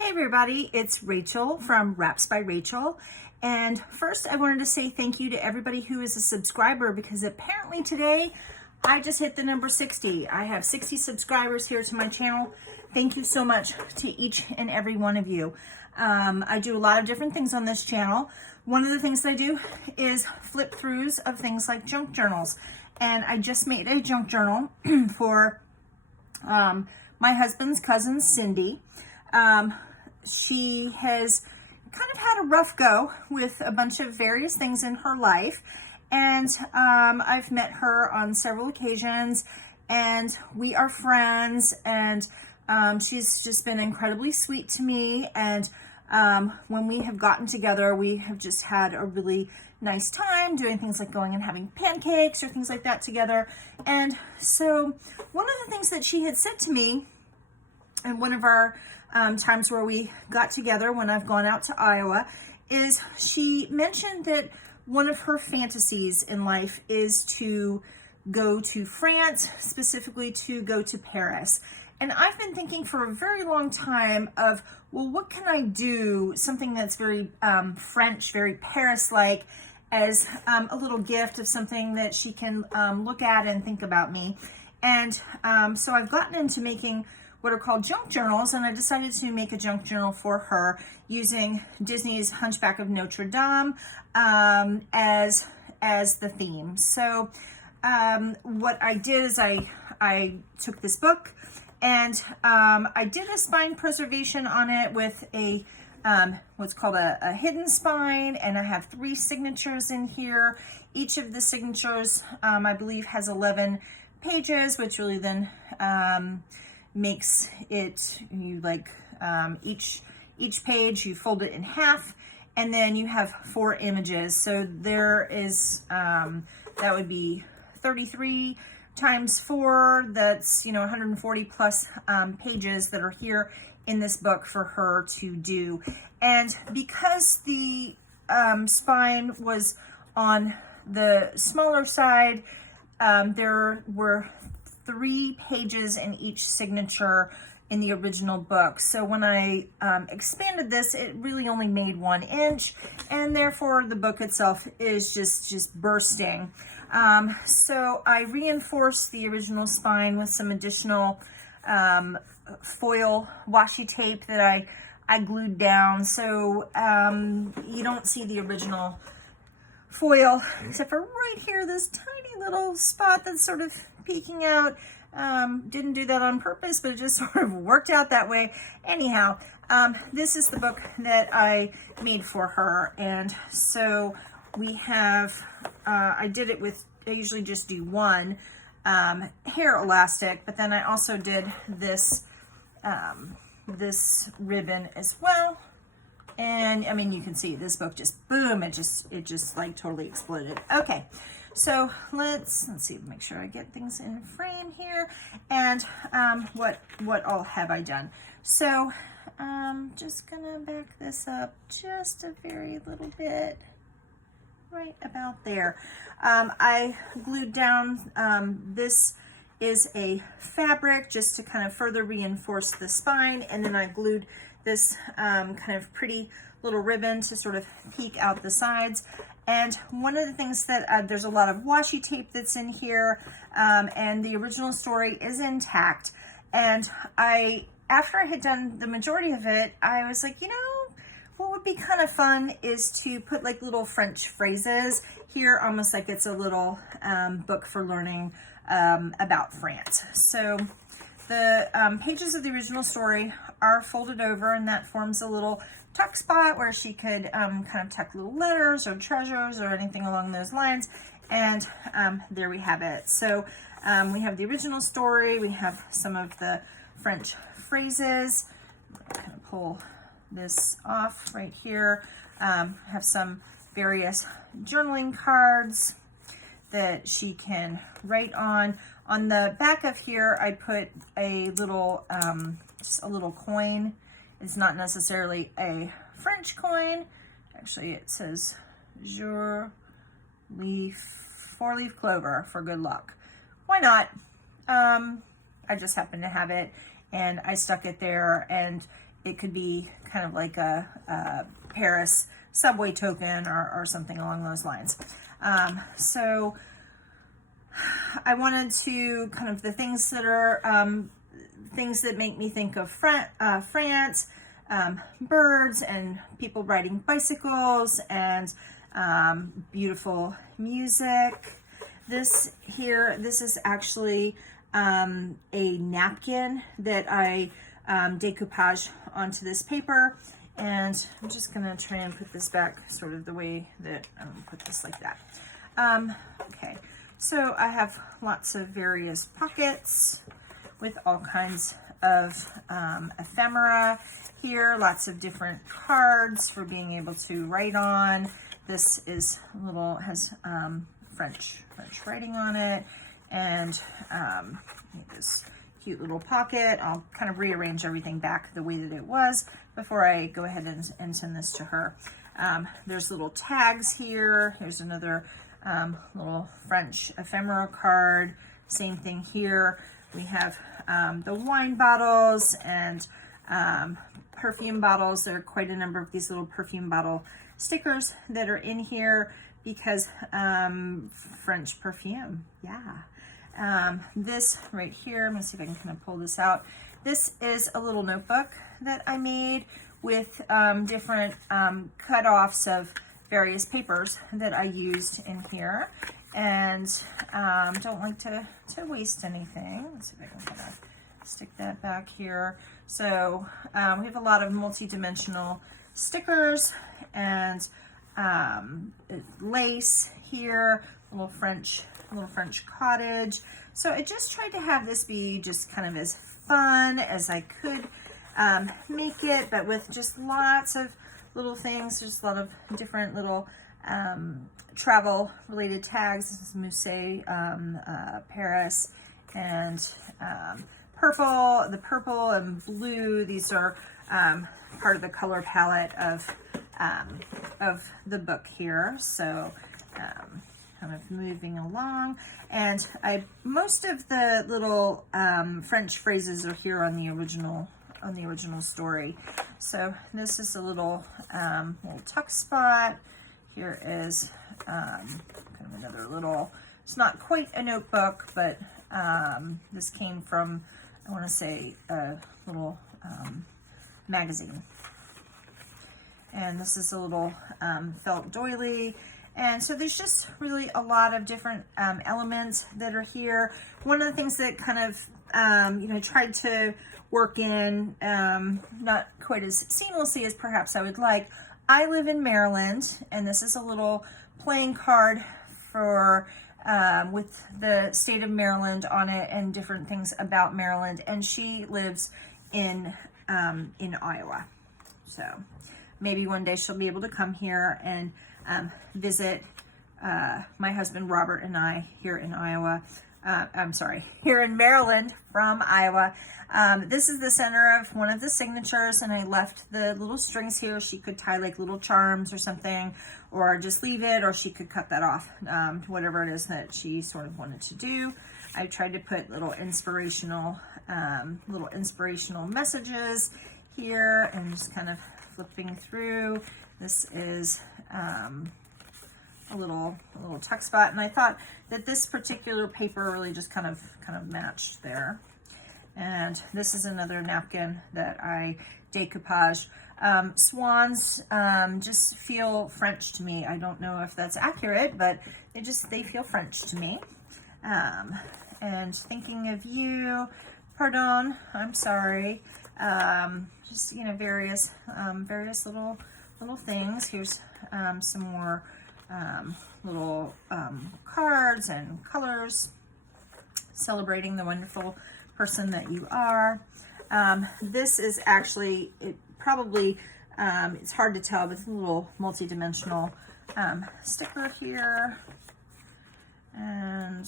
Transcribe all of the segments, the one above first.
Hey everybody, it's Rachel from Wraps by Rachel. And first I wanted to say thank you to everybody who is a subscriber, because apparently today I just hit the number 60. I have 60 subscribers here to my channel. Thank you so much to each and every one of you. I do a lot of different things on this channel. One of the things that I do is flip throughs of things like junk journals. And I just made a junk journal for my husband's cousin, Cindy. She has kind of had a rough go with a bunch of various things in her life, and I've met her on several occasions, and we are friends, and she's just been incredibly sweet to me, and when we have gotten together, we have just had a really nice time doing things like going and having pancakes or things like that together. And so one of the things that she had said to me, and one of our times where we got together when I've gone out to Iowa, is she mentioned that one of her fantasies in life is to go to France, specifically to go to Paris. And I've been thinking for a very long time of, well, what can I do, something that's very French, very Paris-like, as a little gift of something that she can look at and think about me. And so I've gotten into making what are called junk journals, and I decided to make a junk journal for her using Disney's Hunchback of Notre Dame as the theme. So what I did is I took this book, and I did a spine preservation on it with a what's called a hidden spine, and I have 3 signatures in here. Each of the signatures, I believe, has 11 pages, which really then makes it, you like each page you fold it in half, and then you have 4 images. So there is that would be 33 times 4, that's 140 plus pages that are here in this book for her to do. And because the spine was on the smaller side, there were 3 pages in each signature in the original book. So when I expanded this, it really only made 1 inch, and therefore the book itself is just bursting. So I reinforced the original spine with some additional foil washi tape that I glued down. So you don't see the original foil, except for right here, this tiny little spot that's sort of peeking out. Didn't do that on purpose, but it just sort of worked out that way. Anyhow, this is the book that I made for her. And so we have, I did it with, I usually just do 1 hair elastic, but then I also did this, this ribbon as well. And I mean, you can see this book just, boom, it just like totally exploded. Okay, so let's see, make sure I get things in frame here. And what all have I done? So just gonna back this up just a very little bit, right about there. I glued down, this is a fabric just to kind of further reinforce the spine, and then I glued this kind of pretty little ribbon to sort of peek out the sides. And one of the things that there's a lot of washi tape that's in here, and the original story is intact. And after I had done the majority of it, I was like, what would be kind of fun is to put like little French phrases here, almost like it's a little book for learning about France. So the pages of the original story are folded over, and that forms a little tuck spot where she could kind of tuck little letters or treasures or anything along those lines. And there we have it. So we have the original story, we have some of the French phrases. I'm going to pull this off right here. Have some various journaling cards that she can write on. On the back of here, I put a little, just a little coin. It's not necessarily a French coin. Actually, it says four-leaf clover for good luck. Why not? I just happen to have it, and I stuck it there, and it could be kind of like a Paris subway token or something along those lines. So I wanted to kind of the things that are things that make me think of France, birds and people riding bicycles and beautiful music. This is actually a napkin that I decoupage onto this paper, and I'm just gonna try and put this back sort of the way that I'm put this like that. Okay, so I have lots of various pockets with all kinds of ephemera here, lots of different cards for being able to write on. This is has French writing on it, and this cute little pocket. I'll kind of rearrange everything back the way that it was before I go ahead and send this to her. There's little tags here. Here's another little French ephemera card. Same thing here. We have the wine bottles and perfume bottles. There are quite a number of these little perfume bottle stickers that are in here because French perfume, yeah. This right here, I'm gonna see if I can kind of pull this out. This is a little notebook that I made with different cut-offs of various papers that I used in here, and don't like to waste anything. Let's see if I can kind of stick that back here. So we have a lot of multi-dimensional stickers and lace here, little French cottage. So I just tried to have this be just kind of as fun as I could make it, but with just lots of little things, just a lot of different little travel related tags. This is Musée Paris, and purple, the purple and blue, these are part of the color palette of the book here. So kind of moving along, and most of the little French phrases are here on the original story. So this is a little tuck spot. Here is kind of another little, it's not quite a notebook, but this came from, I want to say, a little magazine. And this is a little felt doily. And so there's just really a lot of different elements that are here. One of the things that kind of, tried to work in, not quite as seamlessly as perhaps I would like. I live in Maryland, and this is a little playing card for with the state of Maryland on it and different things about Maryland. And she lives in Iowa. So maybe one day she'll be able to come here and visit my husband Robert and I here in Iowa. Here in Maryland from Iowa. This is the center of one of the signatures, and I left the little strings here. She could tie like little charms or something, or just leave it, or she could cut that off, whatever it is that she sort of wanted to do. I tried to put little inspirational messages here, and just kind of flipping through. This is a little tuck spot, and I thought that this particular paper really just kind of matched there. And this is another napkin that I decoupage. Swans just feel French to me. I don't know if that's accurate, but they feel French to me. And thinking of you, pardon, I'm sorry. Just various little things. Here's some more little cards and colors celebrating the wonderful person that you are. This is actually, it's hard to tell, but it's a little multi-dimensional sticker here. And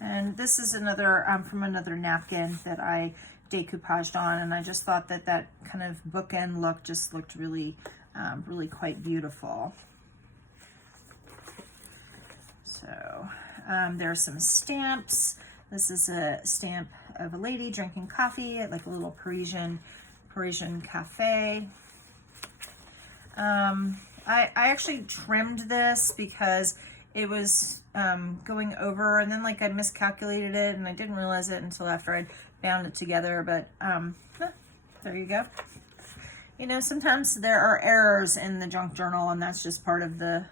and this is another from another napkin that I decoupaged on, and I just thought that kind of bookend look just looked really quite beautiful. So there are some stamps This is a stamp of a lady drinking coffee at like a little Parisian cafe. I actually trimmed this because it was going over, and then like I miscalculated it and I didn't realize it until after I'd bound it together, but there you go. You know, sometimes there are errors in the junk journal, and that's just part of the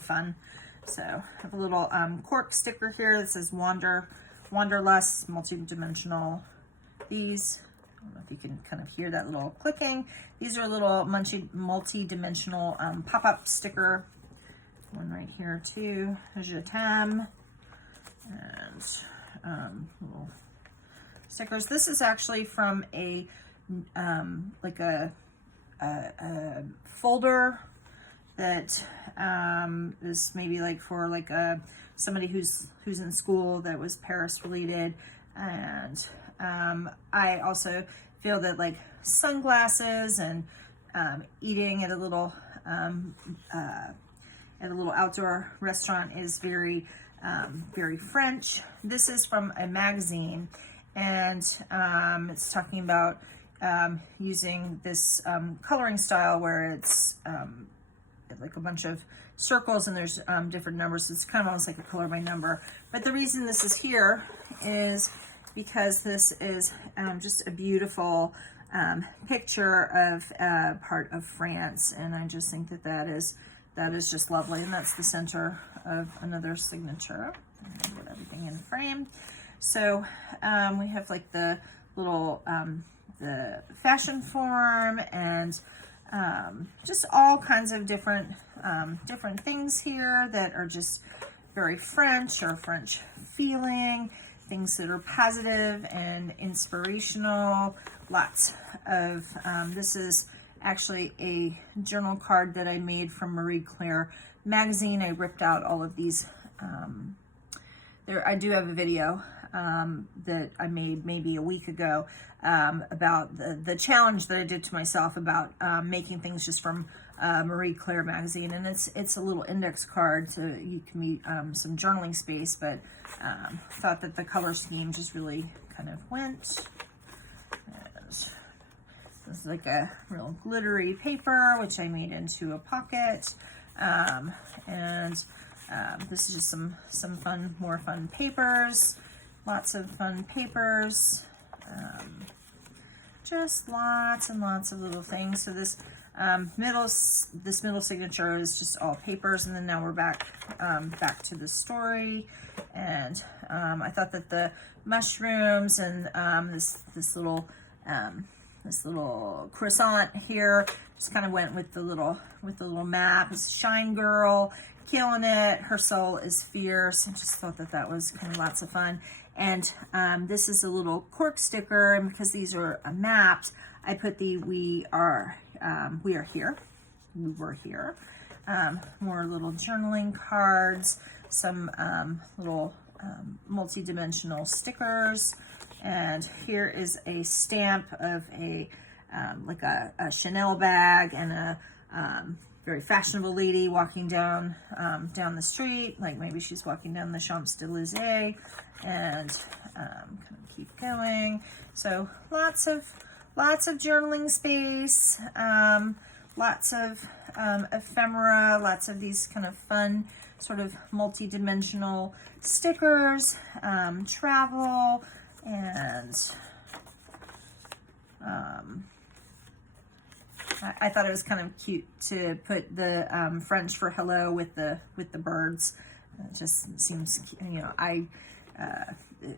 fun. So I have a little cork sticker here that says Wanderlust, multi-dimensional. These, I don't know if you can kind of hear that little clicking. These are little multi-dimensional pop-up sticker. One right here too, Je t'aime, and little stickers. This is actually from a like a folder that is maybe like for like somebody who's in school that was Paris related, and I also feel that like sunglasses and eating at a little outdoor restaurant is very very French. This is from a magazine, and it's talking about using this coloring style where it's like a bunch of circles and there's different numbers. So it's kind of almost like a color by number. But the reason this is here is because this is just a beautiful picture of part of France, and I just think that is just lovely. And that's the center of another signature. And put everything in frame. So we have like the little the fashion form, and just all kinds of different things here that are just very French or French feeling, things that are positive and inspirational. Lots of this is actually a journal card that I made from Marie Claire magazine. I ripped out all of these. I do have a video that I made maybe a week ago about the challenge that I did to myself about making things just from Marie Claire magazine, and it's a little index card, so you can be some journaling space, but thought that the color scheme just really kind of went. And this is like a real glittery paper, which I made into a pocket, and this is just some more fun papers. Lots of fun papers, just lots and lots of little things. So this middle signature is just all papers, and then now we're back to the story. And I thought that the mushrooms and this little croissant here just kind of went with the little map. It's Shine Girl, killing it. Her soul is fierce. I just thought that was kind of lots of fun. And this is a little cork sticker, and because these are maps, I put the we are here. We were here. More little journaling cards, some little multi-dimensional stickers, and here is a stamp of a like a Chanel bag and a very fashionable lady walking down the street, like maybe she's walking down the Champs-Élysées, and kind of keep going. So lots of journaling space, lots of ephemera, lots of these kind of fun sort of multi-dimensional stickers, travel, and I thought it was kind of cute to put the French for hello with the birds. It just seems, you know,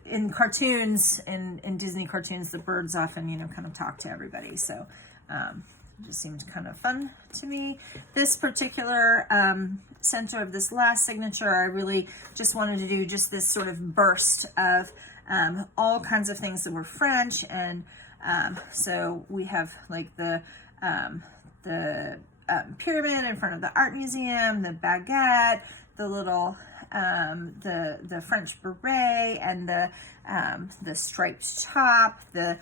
in cartoons, in Disney cartoons, the birds often, you know, kind of talk to everybody. So it just seemed kind of fun to me. This particular center of this last signature, I really just wanted to do just this sort of burst of all kinds of things that were French. And so we have like the pyramid in front of the art museum, the baguette, the little the French beret, and the striped top, the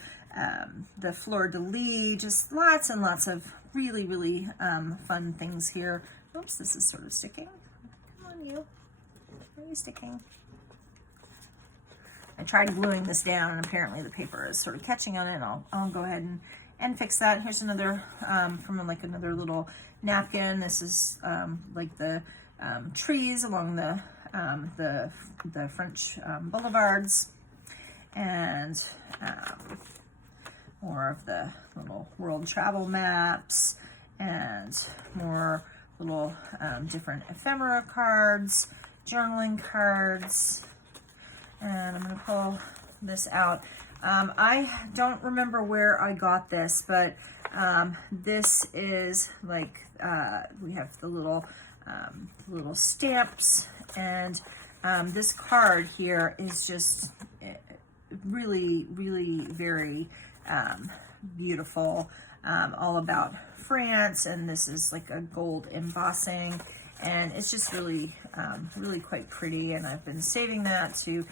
fleur-de-lis, just lots and lots of really fun things here. Oops, this is sort of sticking. Come on, you. Where are you sticking? I tried gluing this down, and apparently the paper is sort of catching on it. I'll go ahead and fix that. Here's another from like another little napkin. This is like the trees along the French boulevards, and more of the little world travel maps, and more little different ephemera cards, journaling cards. And I'm going to pull this out. I don't remember where I got this, but this is like, we have the little stamps, and this card here is just really, really very beautiful, all about France, and this is like a gold embossing, and it's just really, really quite pretty, and I've been saving that to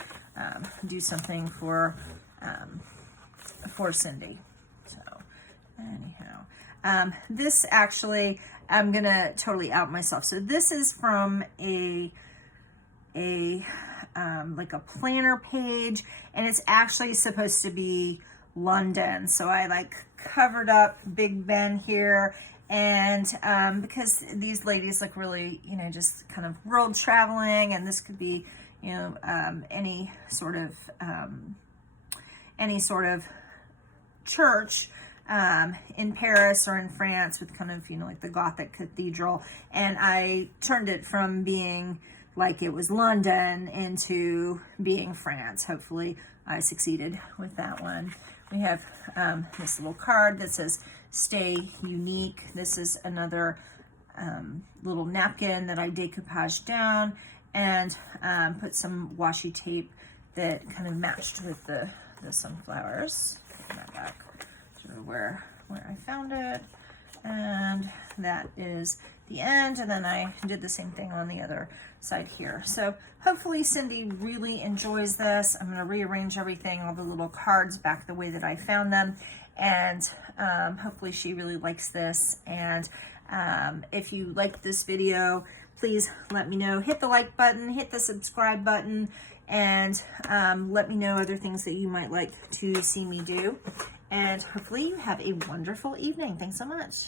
do something for Cindy. So anyhow, this actually, I'm gonna totally out myself. So this is from a like a planner page, and it's actually supposed to be London. So I like covered up Big Ben here, and because these ladies look really, you know, just kind of world traveling, and this could be, you know, any sort of church in Paris or in France with kind of, you know, like the Gothic cathedral. And I turned it from being like it was London into being France. Hopefully I succeeded with that one. We have this little card that says stay unique. This is another little napkin that I decoupaged down and put some washi tape that kind of matched with the sunflowers. Put that back to where I found it. And that is the end. And then I did the same thing on the other side here. So hopefully Cindy really enjoys this. I'm going to rearrange everything, all the little cards back the way that I found them. And hopefully she really likes this. And if you liked this video, please let me know. Hit the like button, hit the subscribe button, and let me know other things that you might like to see me do. And hopefully you have a wonderful evening. Thanks so much.